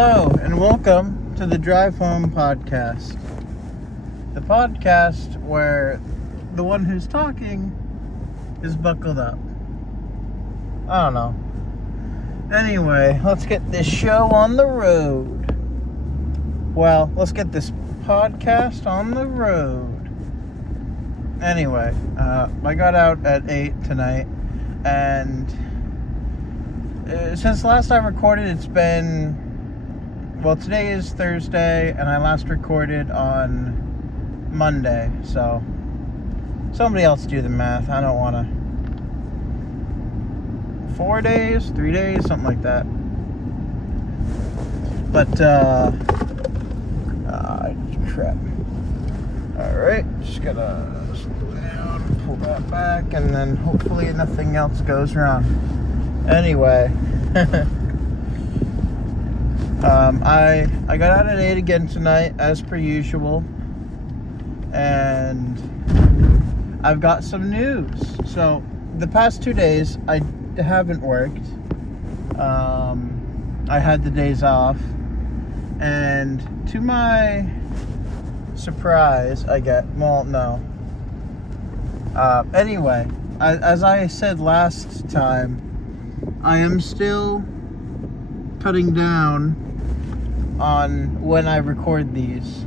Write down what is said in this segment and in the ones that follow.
Hello and welcome to the Drive Home podcast. The podcast where the one who's talking is buckled up. I don't know. Anyway, let's get this show on the road. Well, let's get this podcast on the road. Anyway, I got out at 8 tonight, and since last I recorded, it's been... Well, today is Thursday, and I last recorded on Monday, so somebody else do the math. I don't want to. 4 days, 3 days, something like that. But, crap. Alright, just gotta slow down, pull that back, and then hopefully nothing else goes wrong. Anyway. I got out at 8 again tonight, as per usual, and I've got some news. So, the past 2 days, I haven't worked. I had the days off, and to my surprise, anyway, as I said last time, I am still cutting down on when I record these,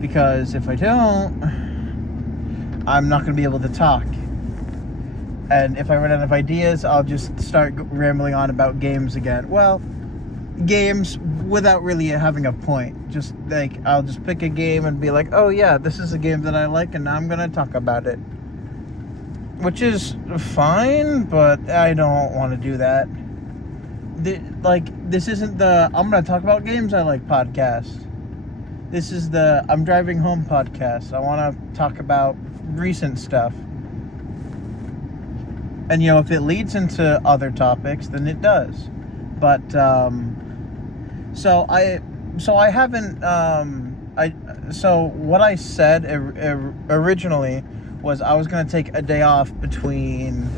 because if I don't, I'm not going to be able to talk, and if I run out of ideas, I'll just start rambling on about games again. Well, games without really having a point. Just like, I'll just pick a game and be like, oh yeah, this is a game that I like, and now I'm going to talk about it, which is fine, but I don't want to do that. This isn't the I'm going to talk about games I like podcast. This is the I'm driving home podcast. I want to talk about recent stuff. And, if it leads into other topics, then it does. But, so I haven't, so what I said originally was I was going to take a day off between,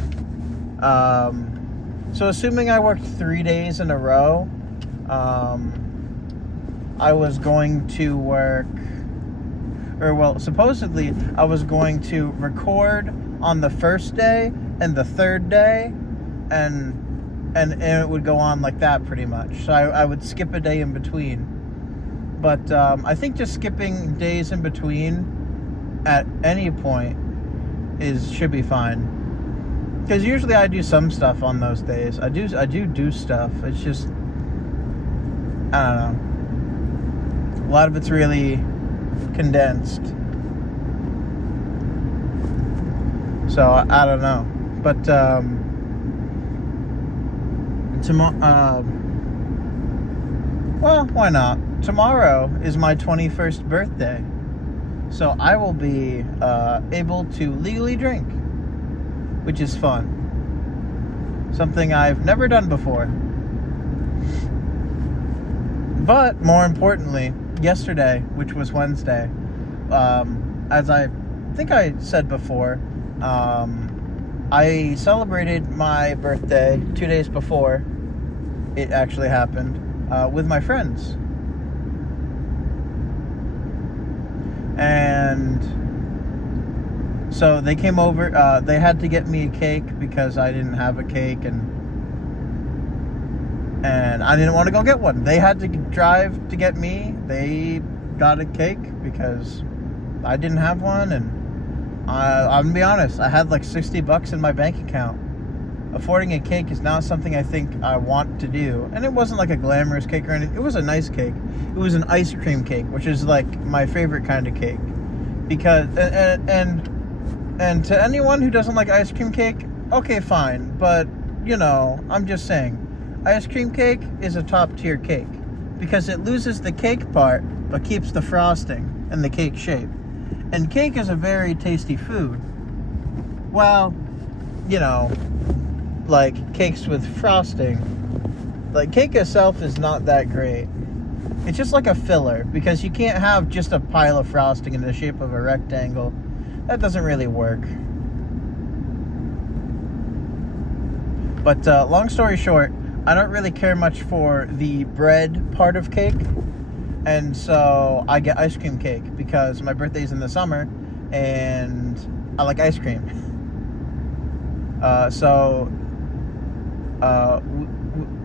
so assuming I worked 3 days in a row, I was going to work, supposedly I was going to record on the first day and the third day, and it would go on like that pretty much. So I would skip a day in between. But I think just skipping days in between at any point should be fine. Because usually I do some stuff on those days. I do stuff. It's just, I don't know. A lot of it's really condensed. So I don't know. But well, why not? Tomorrow is my 21st birthday. So I will be able to legally drink, which is fun. Something I've never done before. But more importantly, yesterday, which was Wednesday, as I think I said before, I celebrated my birthday 2 days before it actually happened with my friends. And so they came over, they had to get me a cake because I didn't have a cake, and I didn't want to go get one. They had to drive to get me. They got a cake because I didn't have one, and I'm gonna be honest, I had like $60 in my bank account. Affording a cake is not something I think I want to do. And it wasn't like a glamorous cake or anything. It was a nice cake. It was an ice cream cake, which is like my favorite kind of cake. Because, and to anyone who doesn't like ice cream cake, okay, fine. But, I'm just saying, ice cream cake is a top tier cake. Because it loses the cake part, but keeps the frosting and the cake shape. And cake is a very tasty food. Well, like cakes with frosting. Like, cake itself is not that great. It's just like a filler, because you can't have just a pile of frosting in the shape of a rectangle. That doesn't really work. But long story short, I don't really care much for the bread part of cake, and so I get ice cream cake because my birthday's in the summer, and I like ice cream.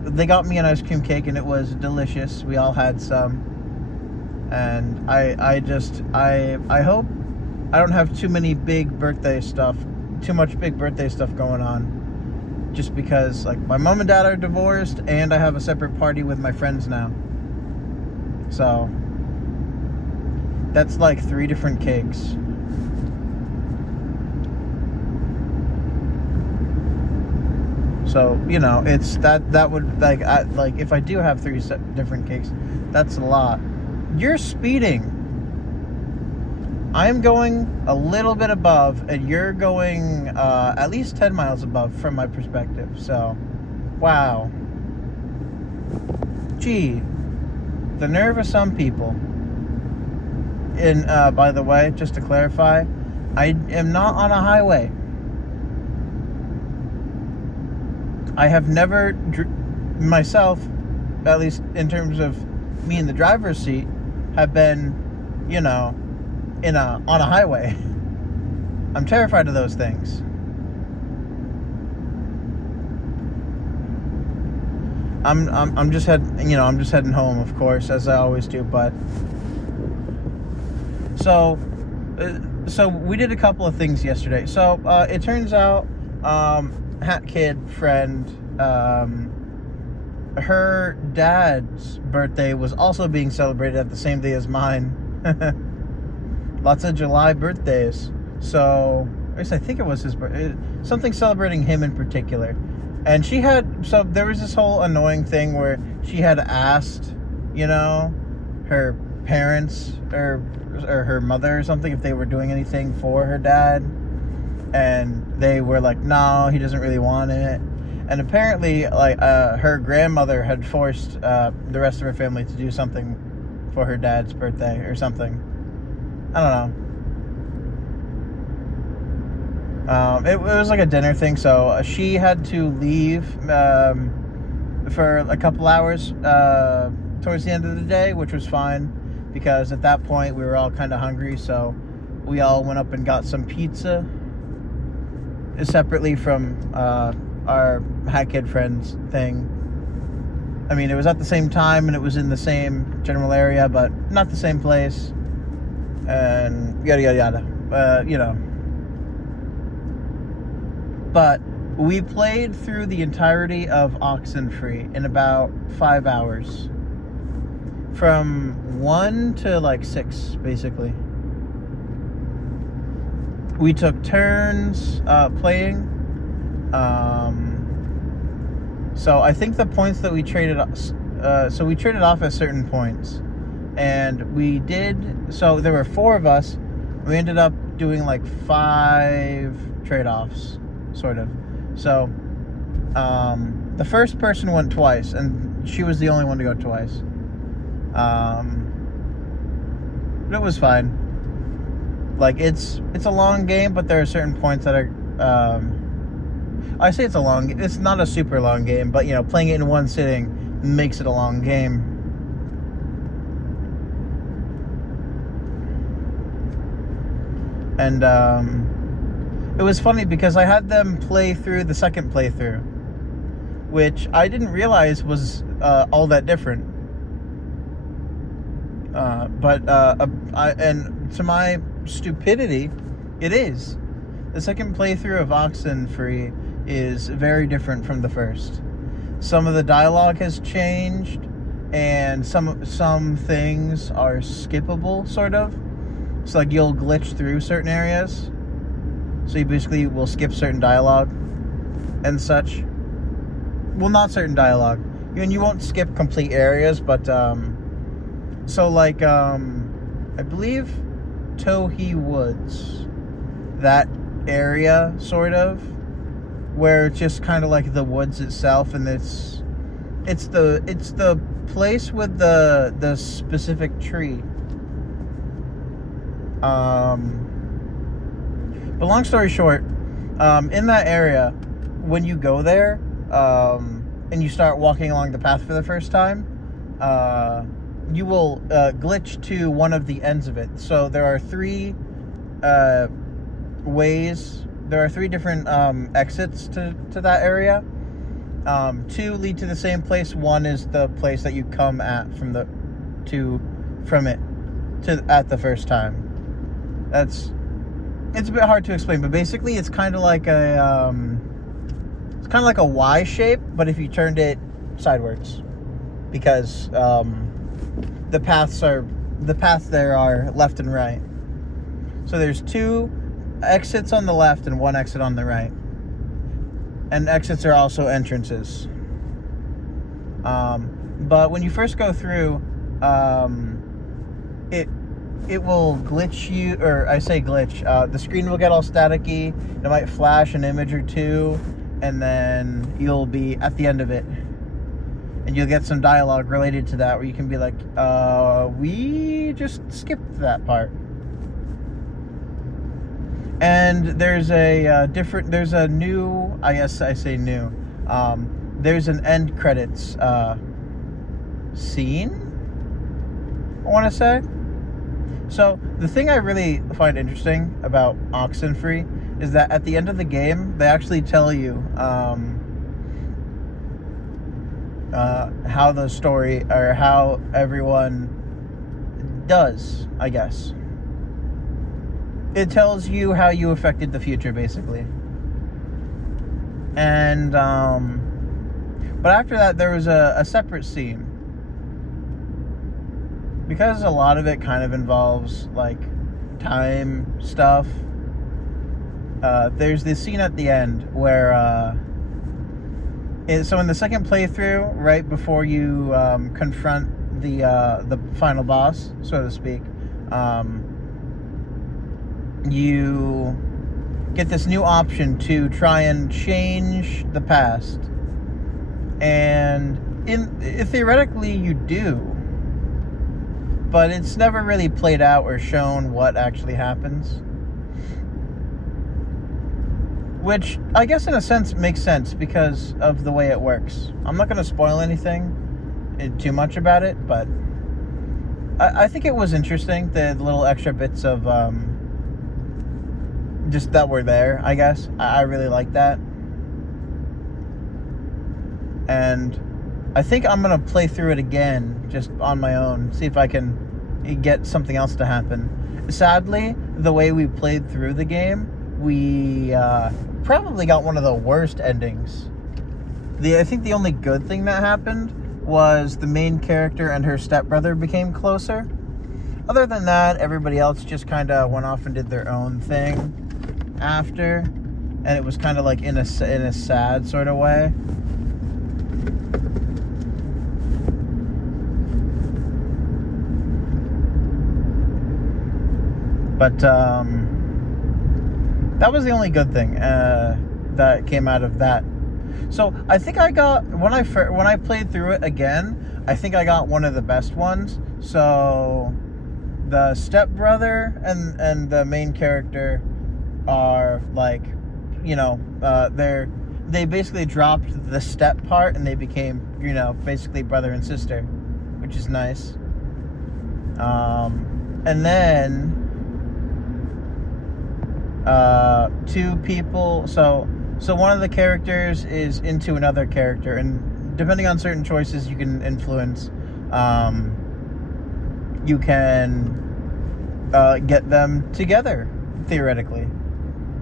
They got me an ice cream cake, and it was delicious. We all had some, and I hope I don't have too much big birthday stuff going on, just because like my mom and dad are divorced, and I have a separate party with my friends now. So that's like 3 different cakes. So, it's that would like if I do have 3 different cakes, that's a lot. You're speeding. I'm going a little bit above, and you're going at least 10 miles above from my perspective. So, wow. Gee, the nerve of some people. And by the way, just to clarify, I am not on a highway. I have never myself, at least in terms of me in the driver's seat, have been, on a highway. I'm terrified of those things. I'm just heading home, of course, as I always do. But so we did a couple of things yesterday. So it turns out, Hat Kid friend, her dad's birthday was also being celebrated at the same day as mine. Lots of July birthdays. So at least I think it was his birthday, something celebrating him in particular. And there was this whole annoying thing where she had asked, her parents or her mother or something if they were doing anything for her dad, and they were like, no, he doesn't really want it. And apparently, her grandmother had forced the rest of her family to do something for her dad's birthday or something. I don't know. It was like a dinner thing, so she had to leave for a couple hours towards the end of the day, which was fine, because at that point we were all kind of hungry, so we all went up and got some pizza separately from our Hat Kid friends thing. I mean, it was at the same time, and it was in the same general area, but not the same place, and yada yada yada. But we played through the entirety of Oxenfree in about 5 hours. From 1 to 6, basically. We took turns playing. So I think the points that we traded we traded off at certain points. And we did, so there were 4 of us. We ended up doing 5 trade-offs, sort of. So the first person went twice, and she was the only one to go twice. But it was fine. It's a long game, but there are certain points that are I say it's not a super long game, but playing it in one sitting makes it a long game. And it was funny because I had them play through the second playthrough, which I didn't realize was all that different. But to my stupidity, it is. The second playthrough of Oxenfree is very different from the first. Some of the dialogue has changed, and some things are skippable, sort of. So you'll glitch through certain areas. So you basically will skip certain dialogue and such. Well, not certain dialogue. You won't skip complete areas, but I believe Tohi Woods, that area, sort of, where it's just kind of like the woods itself, and it's the place with the specific tree. But long story short, in that area, when you go there, and you start walking along the path for the first time, you will glitch to one of the ends of it. So there are three ways. There are three different exits to that area. Two lead to the same place. One is the place that you come at from it at the first time. It's a bit hard to explain, but basically it's kind of like a Y shape, but if you turned it sideways, because the paths there are left and right. So there's two exits on the left and one exit on the right. And exits are also entrances. But when you first go through, it will glitch you, or I say glitch. The screen will get all staticky. It might flash an image or two, and then you'll be at the end of it. And you'll get some dialogue related to that, where you can be like, we just skipped that part. And there's there's an end credits scene, I want to say. So the thing I really find interesting about Oxenfree is that at the end of the game, they actually tell you how the story, or how everyone does, I guess. It tells you how you affected the future, basically. And, but after that, there was a separate scene. Because a lot of it kind of involves, like, time stuff. There's this scene at the end where, so in the second playthrough, right before you confront the final boss, so to speak, you get this new option to try and change the past. And theoretically you do, but it's never really played out or shown what actually happens. Which I guess in a sense makes sense because of the way it works. I'm not going to spoil anything too much about it, but I think it was interesting, the little extra bits of just that were there, I guess. I really like that. And I think I'm going to play through it again, just on my own, see if I can get something else to happen. Sadly, the way we played through the game, we probably got one of the worst endings. I think the only good thing that happened was the main character and her stepbrother became closer. Other than that, everybody else just kind of went off and did their own thing after, and it was kind of like in a sad sort of way. But that was the only good thing that came out of that. So I think I got, when I played through it again, I think I got one of the best ones. So the stepbrother and the main character are like, you know, they basically dropped the step part and they became, you know, basically brother and sister, which is nice. And then two people, so one of the characters is into another character, and depending on certain choices you can influence, you can get them together, theoretically.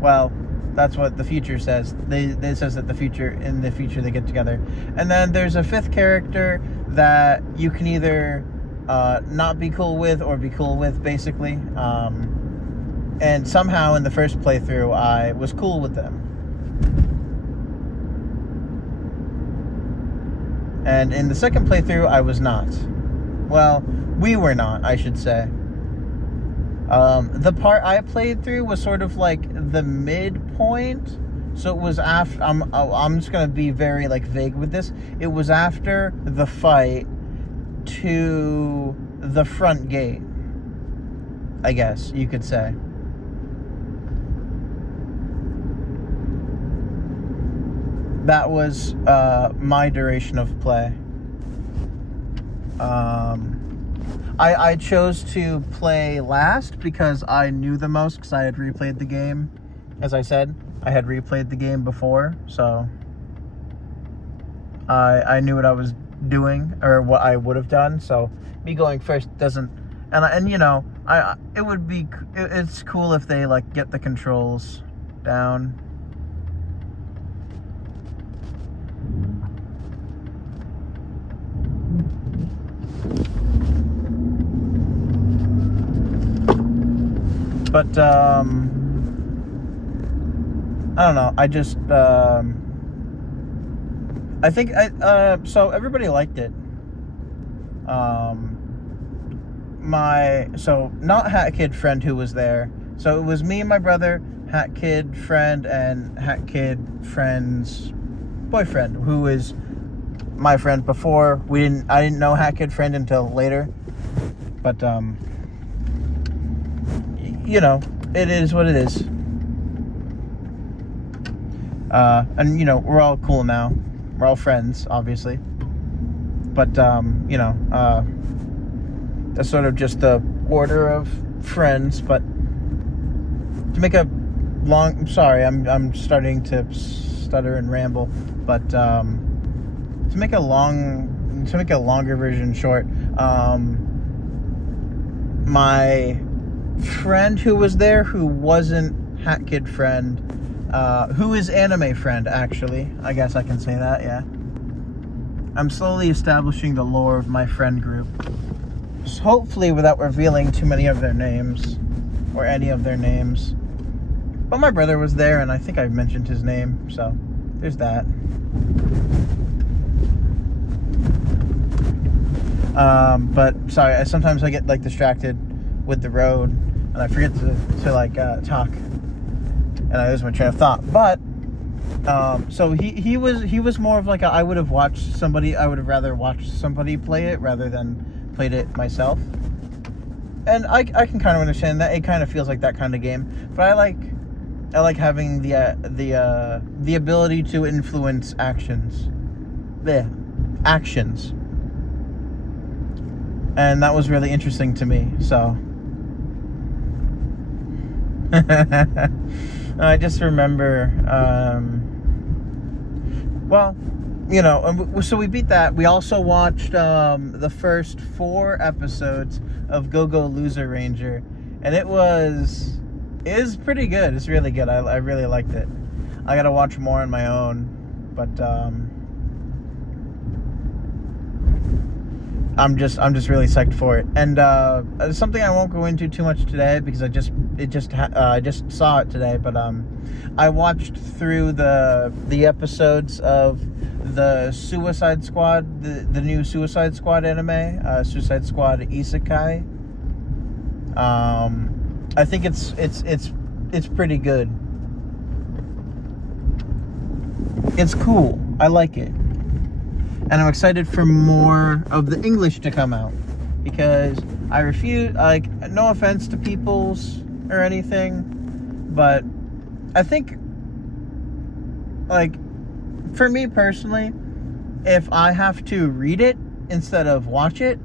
Well, that's what the future says. It says that in the future they get together. And then there's a fifth character that you can either not be cool with or be cool with, basically. And somehow in the first playthrough I was cool with them. And in the second playthrough I was not. Well, we were not, I should say. The part I played through was sort of like the midpoint. So it was after, I'm just going to be very like vague with this. It was after the fight to the front gate, I guess you could say. that was my duration of play. I chose to play last because I knew the most, because I had replayed the game. As I said, I had replayed the game before, so I knew what I was doing, or what I would have done. So me going first doesn't, and you know, it's cool if they like get the controls down. But I don't know. I just I think so everybody liked it. Not Hat Kid friend who was there. So it was me and my brother, Hat Kid friend, and Hat Kid friend's boyfriend, who is my friend before. I didn't know Hat Kid friend until later. But you know, it is what it is. And you know, we're all cool now. We're all friends, obviously. But you know, that's sort of just the order of friends. But to make a long, sorry, I'm starting to stutter and ramble. But to make a longer version short, my friend who was there, who wasn't Hat Kid friend, who is anime friend, actually, I guess I can say that, yeah. I'm slowly establishing the lore of my friend group, hopefully without revealing too many of their names, or any of their names. But my brother was there, and I think I mentioned his name, so there's that. But sorry, sometimes I get like distracted with the road, and I forget to like talk, and I lose my train of thought. But so he was more of like I would have rather watched somebody play it rather than played it myself. And I can kind of understand that. It kind of feels like that kind of game. But I like having the ability to influence actions. Actions. And that was really interesting to me, so I just remember, well, you know, so we beat that. We also watched the first 4 episodes of Go-Go Loser Ranger, and it is pretty good. It's really good. I really liked it. I gotta watch more on my own, but I'm just really psyched for it. And something I won't go into too much today because I just saw it today. But I watched through the episodes of the Suicide Squad, the new Suicide Squad anime, Suicide Squad Isekai. I think it's pretty good. It's cool. I like it. And I'm excited for more of the English to come out, because I refuse, like, no offense to peoples or anything, but I think, like, for me personally, if I have to read it instead of watch it,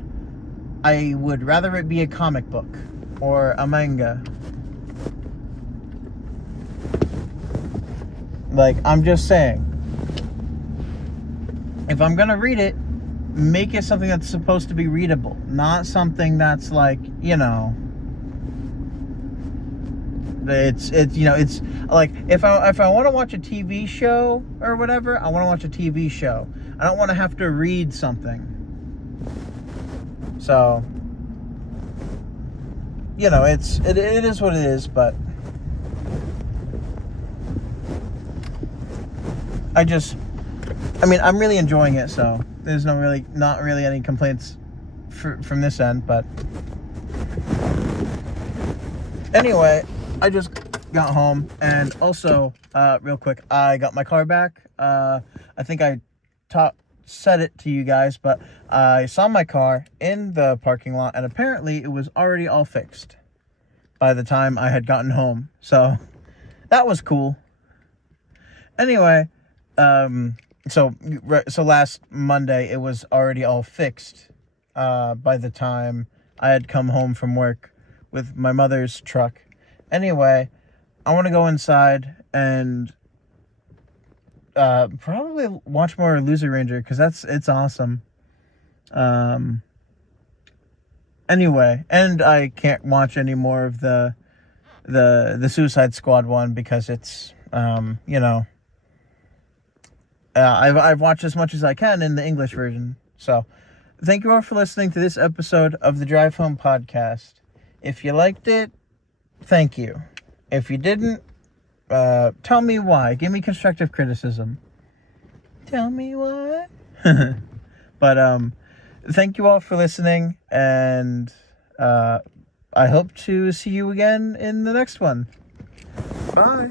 I would rather it be a comic book or a manga. Like, I'm just saying, if I'm gonna read it, make it something that's supposed to be readable, not something that's like, you know, it's you know, it's like if I want to watch a TV show or whatever, I want to watch a TV show. I don't want to have to read something. So, you know, it is what it is, but I mean, I'm really enjoying it, so there's not really any complaints from this end. But anyway, I just got home, and also, real quick, I got my car back. I think I said it to you guys, but I saw my car in the parking lot, and apparently it was already all fixed by the time I had gotten home. So that was cool. Anyway, So last Monday it was already all fixed. By the time I had come home from work with my mother's truck. Anyway, I want to go inside and probably watch more Loser Ranger because it's awesome. Anyway, and I can't watch any more of the Suicide Squad one because it's I've watched as much as I can in the English version. So, thank you all for listening to this episode of the Drive Home Podcast. If you liked it, thank you. If you didn't, tell me why. Give me constructive criticism. Tell me why. But thank you all for listening, and I hope to see you again in the next one. Bye.